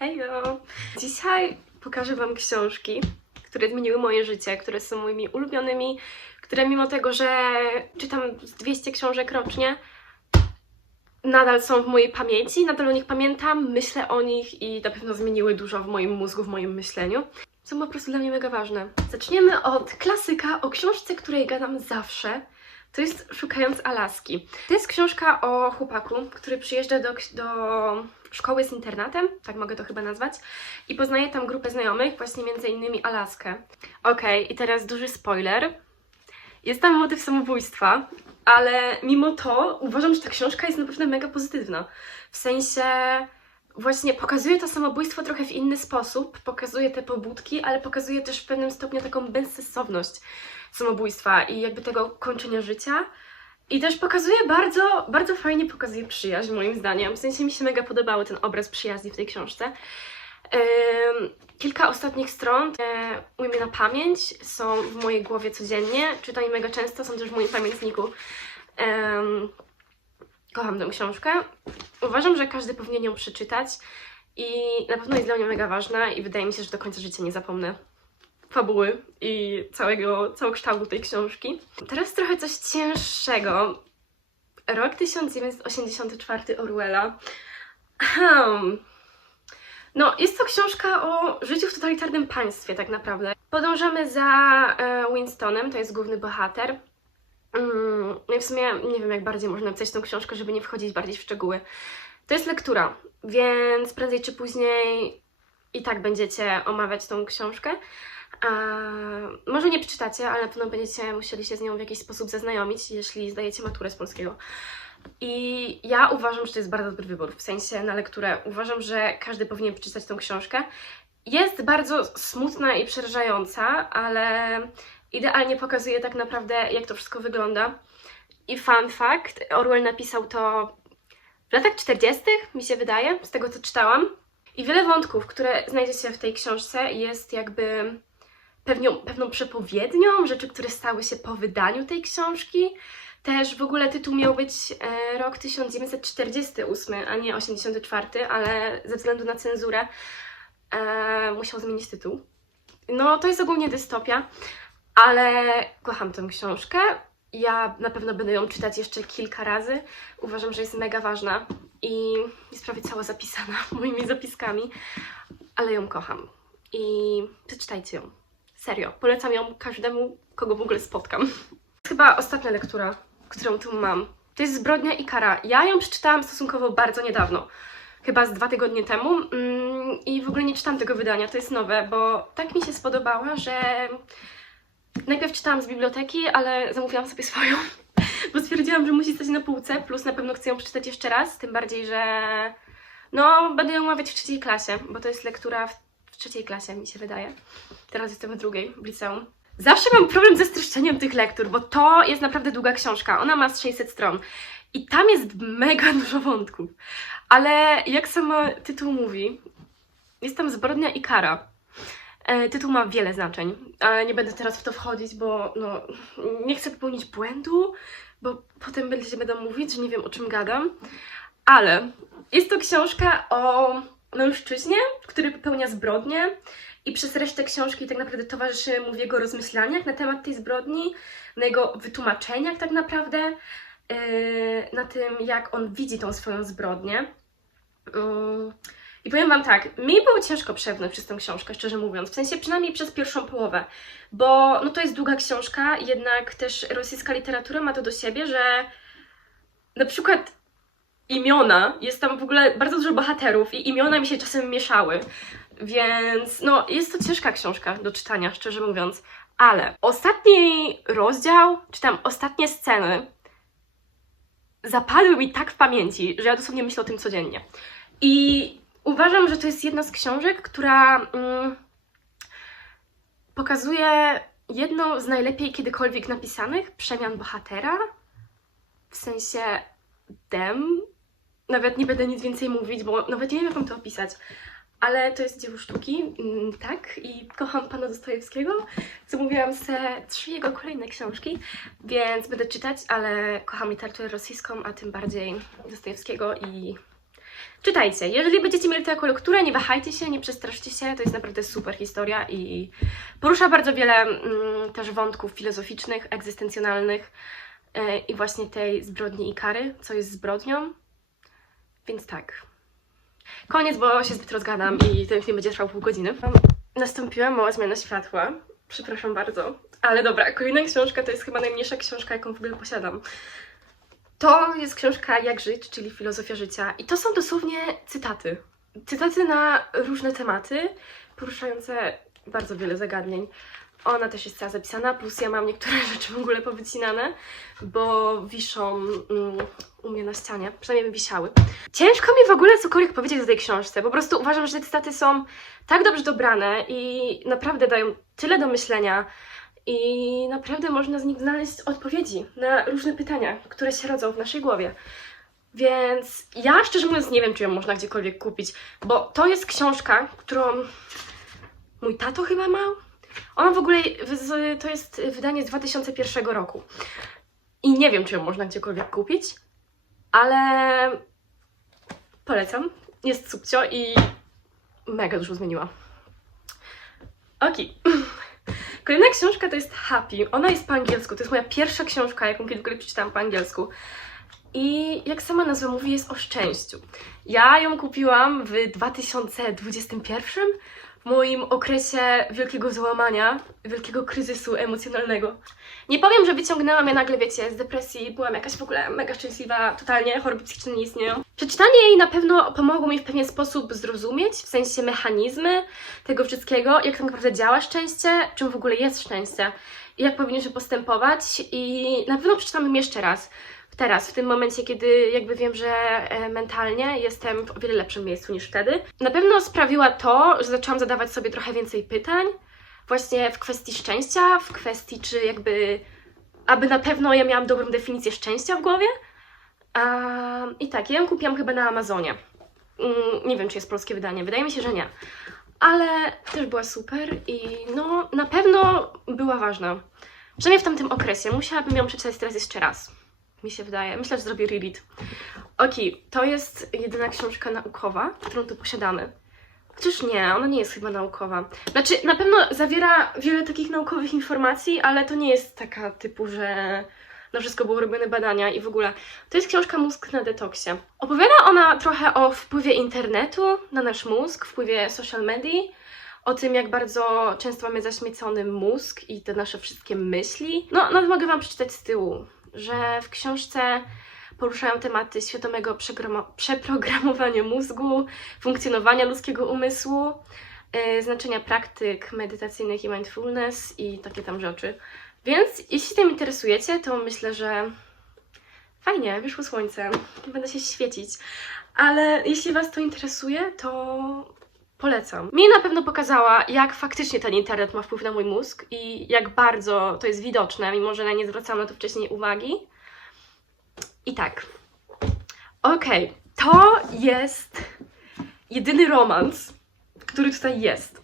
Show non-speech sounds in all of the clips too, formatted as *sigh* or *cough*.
Hejo! Dzisiaj pokażę Wam książki, które zmieniły moje życie, które są moimi ulubionymi, które mimo tego, że czytam z 200 książek rocznie, nadal są w mojej pamięci, nadal o nich pamiętam, myślę o nich i na pewno zmieniły dużo w moim mózgu, w moim myśleniu. Są po prostu dla mnie mega ważne. Zaczniemy od klasyka, o książce, której gadam zawsze. To jest Szukając Alaski. To jest książka o chłopaku, który przyjeżdża do, do szkoły z internatem, tak mogę to chyba nazwać, i poznaje tam grupę znajomych, właśnie między innymi Alaskę. Okej, i teraz duży spoiler. Jest tam motyw samobójstwa, ale mimo to uważam, że ta książka jest naprawdę mega pozytywna. W sensie właśnie pokazuje to samobójstwo trochę w inny sposób, pokazuje te pobudki, ale pokazuje też w pewnym stopniu taką bezsensowność samobójstwa i jakby tego kończenia życia. I też pokazuje bardzo, bardzo fajnie pokazuje przyjaźń moim zdaniem. W sensie mi się mega podobał ten obraz przyjaźni w tej książce. Kilka ostatnich stron e, ujmie na pamięć, są w mojej głowie codziennie, czytam je mega często, są też w moim pamiętniku. Kocham tę książkę. Uważam, że każdy powinien ją przeczytać i na pewno jest dla mnie mega ważna i wydaje mi się, że do końca życia nie zapomnę fabuły i całego, całokształtu tej książki. Teraz trochę coś cięższego. Rok 1984 Orwella. Ahem. No, jest to książka o życiu w totalitarnym państwie, tak naprawdę. Podążamy za e, Winstonem, to jest główny bohater. Mm, no i w sumie nie wiem, jak bardziej można napisać tą książkę, żeby nie wchodzić bardziej w szczegóły. To jest lektura, więc prędzej czy później i tak będziecie omawiać tą książkę. A, może nie przeczytacie, ale pewno będziecie musieli się z nią w jakiś sposób zaznajomić, jeśli zdajecie maturę z polskiego. I ja uważam, że to jest bardzo dobry wybór, w sensie na lekturę. Uważam, że każdy powinien przeczytać tą książkę. Jest bardzo smutna i przerażająca, ale idealnie pokazuje tak naprawdę, jak to wszystko wygląda. I fun fact, Orwell napisał to w latach 40., mi się wydaje, z tego co czytałam. I wiele wątków, które znajdziecie w tej książce, jest jakby pewnią, pewną przepowiednią, rzeczy, które stały się po wydaniu tej książki. Też w ogóle tytuł miał być e, rok 1948, a nie 84, ale ze względu na cenzurę e, musiał zmienić tytuł. No, to jest ogólnie dystopia, ale kocham tę książkę. Ja na pewno będę ją czytać jeszcze kilka razy. Uważam, że jest mega ważna i jest prawie cała zapisana *laughs* moimi zapiskami, ale ją kocham. I przeczytajcie ją. Serio, polecam ją każdemu, kogo w ogóle spotkam. Chyba ostatnia lektura, którą tu mam. To jest Zbrodnia i Kara. Ja ją przeczytałam stosunkowo bardzo niedawno. Chyba z dwa tygodnie temu. Mm, I w ogóle nie czytam tego wydania, to jest nowe, bo tak mi się spodobała, że najpierw czytałam z biblioteki, ale zamówiłam sobie swoją, bo stwierdziłam, że musi stać na półce, plus na pewno chcę ją przeczytać jeszcze raz, tym bardziej, że no, będę ją omawiać w trzeciej klasie, bo to jest lektura w, trzeciej klasie, mi się wydaje. Teraz jestem w drugiej, w liceum. Zawsze mam problem ze streszczeniem tych lektur, bo to jest naprawdę długa książka. Ona ma z 600 stron. I tam jest mega *laughs* dużo wątków. Ale jak sama tytuł mówi, jest tam zbrodnia i kara. E, tytuł ma wiele znaczeń, ale nie będę teraz w to wchodzić, bo no, nie chcę popełnić błędu, bo potem ludzie będą mówić, że nie wiem o czym gadam. Ale jest to książka o mężczyźnie, który popełnia zbrodnię i przez resztę książki tak naprawdę towarzyszy mu w jego rozmyślaniach na temat tej zbrodni, na jego wytłumaczeniach tak naprawdę, yy, na tym jak on widzi tą swoją zbrodnię. Yy. I powiem Wam tak, mi było ciężko przebrnąć przez tę książkę, szczerze mówiąc, w sensie przynajmniej przez pierwszą połowę, bo no to jest długa książka, jednak też rosyjska literatura ma to do siebie, że na przykład imiona, jest tam w ogóle bardzo dużo bohaterów i imiona mi się czasem mieszały, więc no jest to ciężka książka do czytania, szczerze mówiąc, ale ostatni rozdział, czy tam ostatnie sceny zapadły mi tak w pamięci, że ja dosłownie myślę o tym codziennie. I uważam, że to jest jedna z książek, która mm, pokazuje jedną z najlepiej kiedykolwiek napisanych przemian bohatera. W sensie dem. Nawet nie będę nic więcej mówić, bo nawet nie wiem, jak mam to opisać. Ale to jest dzieło sztuki, mm, tak, i kocham pana Dostojewskiego. Zamówiłam se trzy jego kolejne książki, więc będę czytać, ale kocham literaturę rosyjską, a tym bardziej Dostojewskiego i Czytajcie. Jeżeli będziecie mieli tę lekturę, nie wahajcie się, nie przestraszcie się. To jest naprawdę super historia i porusza bardzo wiele mm, też wątków filozoficznych, egzystencjonalnych yy, i właśnie tej zbrodni i kary, co jest zbrodnią. Więc tak. Koniec, bo się zbyt rozgadam i ten film będzie trwał pół godziny. Nastąpiła mała zmiana światła. Przepraszam bardzo. Ale dobra, kolejna książka to jest chyba najmniejsza książka, jaką w ogóle posiadam. To jest książka Jak żyć, czyli filozofia życia. I to są dosłownie cytaty. Cytaty na różne tematy, poruszające bardzo wiele zagadnień. Ona też jest cała zapisana, plus ja mam niektóre *laughs* rzeczy w ogóle powycinane, bo wiszą mm, u mnie na ścianie, przynajmniej wisiały. Ciężko mi w ogóle cokolwiek powiedzieć o tej książce. Po prostu uważam, że te cytaty są tak dobrze dobrane i naprawdę dają tyle do myślenia. I naprawdę można z nich znaleźć odpowiedzi na różne pytania, które się rodzą w naszej głowie. Więc ja szczerze mówiąc nie wiem, czy ją można gdziekolwiek kupić, bo to jest książka, którą mój tato chyba ma. Ona w ogóle to jest wydanie z 2001 roku. I nie wiem, czy ją można gdziekolwiek kupić, ale polecam. Jest subcio i mega dużo zmieniła. Okej. *laughs* Kolejna książka to jest Happy. Ona jest po angielsku. To jest moja pierwsza książka, jaką kiedykolwiek przeczytałam po angielsku. I jak sama nazwa mówi, jest o szczęściu. Ja ją kupiłam w 2021, w moim okresie wielkiego załamania, wielkiego kryzysu emocjonalnego. Nie powiem, że wyciągnęłam je nagle, wiecie, z depresji, byłam jakaś w ogóle mega szczęśliwa, totalnie, choroby psychiczne nie istnieją. Przeczytanie jej na pewno pomogło mi w pewien sposób zrozumieć, w sensie mechanizmy tego wszystkiego, jak tak naprawdę działa szczęście, czym w ogóle jest szczęście jak powinniśmy postępować i na pewno przeczytam ją jeszcze raz. Teraz, w tym momencie, kiedy jakby wiem, że e, mentalnie jestem w o wiele lepszym miejscu niż wtedy. Na pewno sprawiła to, że zaczęłam zadawać sobie trochę więcej pytań, właśnie w kwestii szczęścia, w kwestii czy jakby, aby na pewno ja miałam dobrą definicję szczęścia w głowie. I tak, ja ją kupiłam chyba na Amazonie. Mm, nie wiem, czy jest polskie wydanie, wydaje mi się, że nie. Ale też była super i no, na pewno była ważna. Przynajmniej w tamtym okresie. Musiałabym ją przeczytać teraz jeszcze raz. Mi się wydaje. Myślę, że zrobię reread. Okej, to jest jedyna książka naukowa, którą tu posiadamy. Chociaż nie, ona nie jest chyba naukowa. Znaczy, na pewno zawiera wiele takich naukowych informacji, ale to nie jest taka typu, że na wszystko były robione badania i w ogóle. To jest książka Mózg na detoksie. Opowiada ona trochę o wpływie internetu na nasz mózg, wpływie social medii, o tym, jak bardzo często mamy zaśmiecony mózg i te nasze wszystkie myśli. No, nawet mogę Wam przeczytać z tyłu, że w książce poruszają tematy świadomego przeprogramowania mózgu, funkcjonowania ludzkiego umysłu, yy, znaczenia praktyk medytacyjnych i mindfulness i takie tam rzeczy. Więc jeśli tym interesujecie, to myślę, że fajnie, wyszło słońce, będę się świecić. Ale jeśli Was to interesuje, to polecam. Mi na pewno pokazała, jak faktycznie ten internet ma wpływ na mój mózg i jak bardzo to jest widoczne, mimo że nie zwracałam na to wcześniej uwagi. I tak. Okej, to jest jedyny romans, który tutaj jest.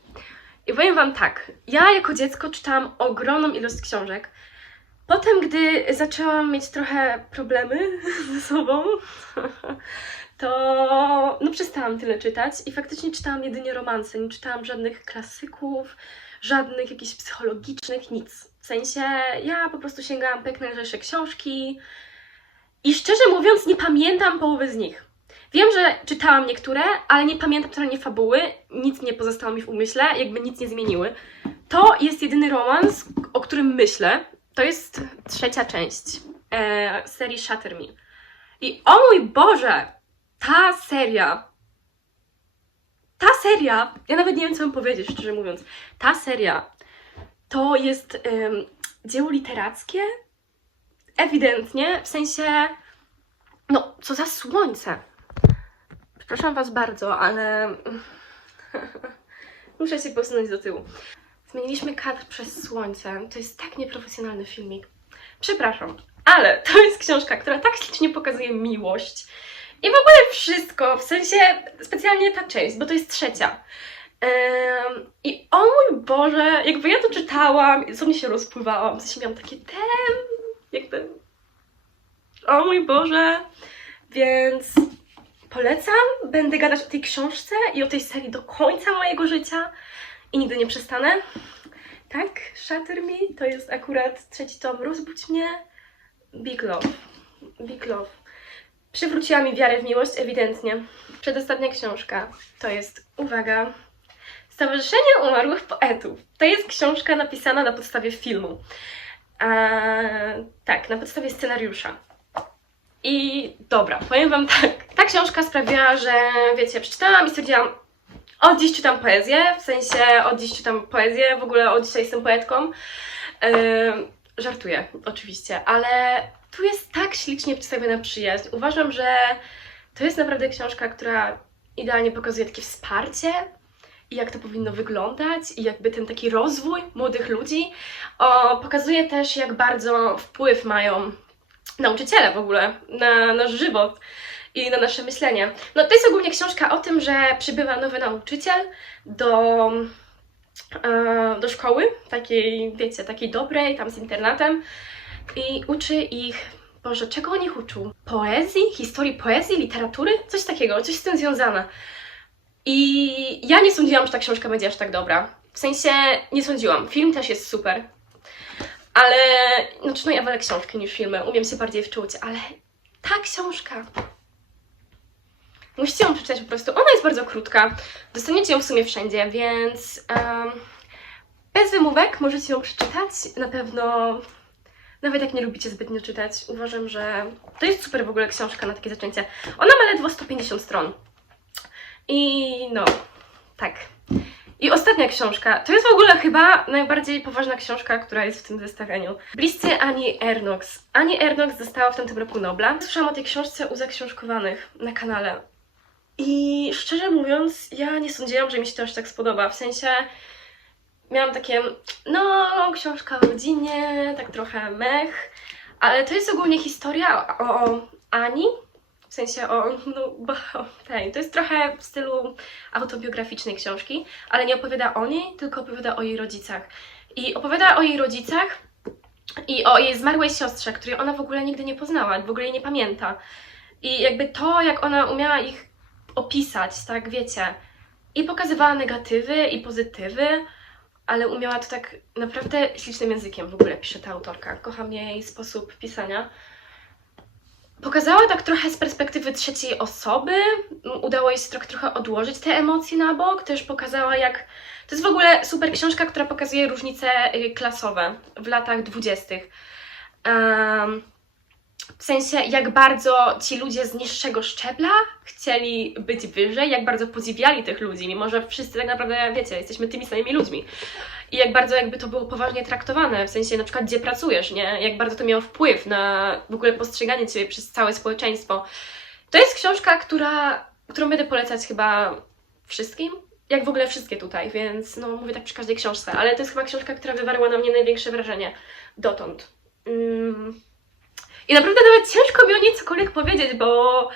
I powiem Wam tak, ja jako dziecko czytałam ogromną ilość książek. Potem, gdy zaczęłam mieć trochę problemy *laughs* ze sobą, *laughs* to no przestałam tyle czytać i faktycznie czytałam jedynie romanse, nie czytałam żadnych klasyków, żadnych jakichś psychologicznych, nic. W sensie ja po prostu sięgałam jak najlżejsze książki i szczerze mówiąc nie pamiętam połowy z nich. Wiem, że czytałam niektóre, ale nie pamiętam totalnie fabuły, nic nie pozostało mi w umyśle, jakby nic nie zmieniły. To jest jedyny romans, o którym myślę. To jest trzecia część e, serii Shatter Me. I o mój Boże, ta seria, ta seria, ja nawet nie wiem, co mam powiedzieć, szczerze mówiąc. Ta seria to jest dzieło literackie, ewidentnie, w sensie, no, co za słońce. Przepraszam Was bardzo, ale *laughs* muszę się posunąć do tyłu. Zmieniliśmy kadr przez słońce. To jest tak nieprofesjonalny filmik. Przepraszam, ale to jest książka, która tak ślicznie pokazuje miłość. I w ogóle wszystko, w sensie specjalnie ta część, bo to jest trzecia. Em, I o mój Boże, jakby ja to czytałam, co mnie się rozpływałam, w sensie miałam takie tem, jakby... O mój Boże, więc polecam. Będę gadać o tej książce i o tej serii do końca mojego życia i nigdy nie przestanę. Tak, Shatter Me to jest akurat trzeci tom. Rozbudź mnie. Big Love. Big Love. Przywróciła mi wiarę w miłość, ewidentnie. Przedostatnia książka to jest, uwaga, Stowarzyszenie Umarłych Poetów. To jest książka napisana na podstawie filmu. Eee, tak, na podstawie scenariusza. I dobra, powiem Wam tak. Ta książka sprawiła, że wiecie, przeczytałam i stwierdziłam, od dziś czytam poezję, w sensie od dziś czytam poezję, w ogóle od dzisiaj jestem poetką. Eee, żartuję, oczywiście, ale tu jest tak ślicznie przedstawiona przyjaźń. Uważam, że to jest naprawdę książka, która idealnie pokazuje takie wsparcie i jak to powinno wyglądać i jakby ten taki rozwój młodych ludzi. O, pokazuje też, jak bardzo wpływ mają nauczyciele w ogóle na nasz żywot i na nasze myślenie. No to jest ogólnie książka o tym, że przybywa nowy nauczyciel do, e, do szkoły, takiej, wiecie, takiej dobrej, tam z internatem i uczy ich, Boże, czego on ich uczył? Poezji? Historii poezji? Literatury? Coś takiego, coś z tym związane. I ja nie sądziłam, że ta książka będzie aż tak dobra. W sensie nie sądziłam. Film też jest super. Ale, znaczy no ja wolę książkę niż filmy, umiem się bardziej wczuć, ale ta książka. Musicie ją przeczytać po prostu. Ona jest bardzo krótka. Dostaniecie ją w sumie wszędzie, więc em, bez wymówek możecie ją przeczytać. Na pewno, nawet jak nie lubicie zbytnio czytać, uważam, że to jest super w ogóle książka na takie zaczęcie. Ona ma ledwo 150 stron. I no, tak. I ostatnia książka. To jest w ogóle chyba najbardziej poważna książka, która jest w tym zestawieniu. Bliscy Ani Ernox. Ani Ernox dostała w tamtym roku Nobla. Słyszałam o tej książce u zaksiążkowanych na kanale. I szczerze mówiąc, ja nie sądziłam, że mi się to aż tak spodoba. W sensie miałam takie, no, książka o rodzinie, tak trochę mech. Ale to jest ogólnie historia o, Ani, sensie o, no, bo, *laughs* o tej. To jest trochę w stylu autobiograficznej książki, ale nie opowiada o niej, tylko opowiada o jej rodzicach. I opowiada o jej rodzicach i o jej zmarłej siostrze, której ona w ogóle nigdy nie poznała, w ogóle jej nie pamięta. I jakby to, jak ona umiała ich opisać, tak wiecie, i pokazywała negatywy i pozytywy, ale umiała to tak naprawdę ślicznym językiem w ogóle pisze ta autorka. Kocham jej sposób pisania. Pokazała tak trochę z perspektywy trzeciej osoby. Udało jej się trochę, trochę odłożyć te emocje na bok. Też pokazała, jak. To jest w ogóle super książka, która pokazuje różnice y, klasowe w latach dwudziestych. Em, w sensie, jak bardzo ci ludzie z niższego szczebla chcieli być wyżej, jak bardzo podziwiali tych ludzi, mimo że wszyscy tak naprawdę, wiecie, jesteśmy tymi samymi ludźmi. I jak bardzo jakby to było poważnie traktowane, w sensie na przykład gdzie pracujesz, nie? Jak bardzo to miało wpływ na w ogóle postrzeganie Ciebie przez całe społeczeństwo. To jest książka, która, którą będę polecać chyba wszystkim, jak w ogóle wszystkie tutaj, więc no mówię tak przy każdej książce, ale to jest chyba książka, która wywarła na mnie największe wrażenie dotąd. Mm. I naprawdę nawet ciężko mi o niej cokolwiek powiedzieć, bo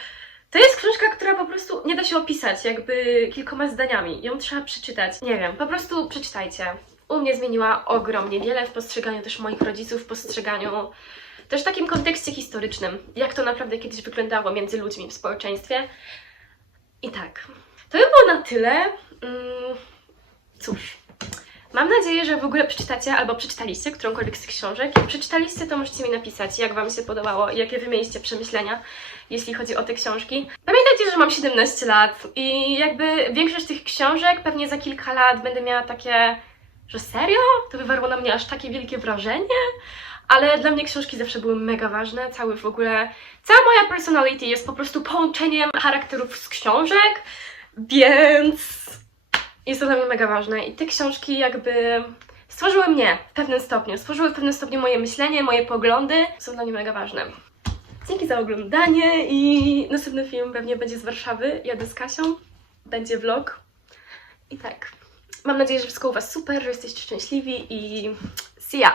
to jest książka, która po prostu nie da się opisać jakby kilkoma zdaniami. Ją trzeba przeczytać. Nie wiem, po prostu przeczytajcie. U mnie zmieniła ogromnie wiele w postrzeganiu też moich rodziców, w postrzeganiu też w takim kontekście historycznym, jak to naprawdę kiedyś wyglądało między ludźmi w społeczeństwie. I tak, to by było na tyle. Mm, cóż, mam nadzieję, że w ogóle przeczytacie albo przeczytaliście którąkolwiek z książek. Jak przeczytaliście, to możecie mi napisać, jak Wam się podobało i jakie Wy mieliście przemyślenia, jeśli chodzi o te książki. Pamiętajcie, że mam 17 lat i jakby większość tych książek pewnie za kilka lat będę miała takie, że serio? To wywarło na mnie aż takie wielkie wrażenie? Ale dla mnie książki zawsze były mega ważne, cały w ogóle, cała moja personality jest po prostu połączeniem charakterów z książek, więc jest to dla mnie mega ważne i te książki jakby stworzyły mnie w pewnym stopniu, stworzyły w pewnym stopniu moje myślenie, moje poglądy, są dla mnie mega ważne. Dzięki za oglądanie i następny film pewnie będzie z Warszawy, jadę z Kasią, będzie vlog i tak. Mam nadzieję, że wszystko u Was super, że jesteście szczęśliwi i see ya!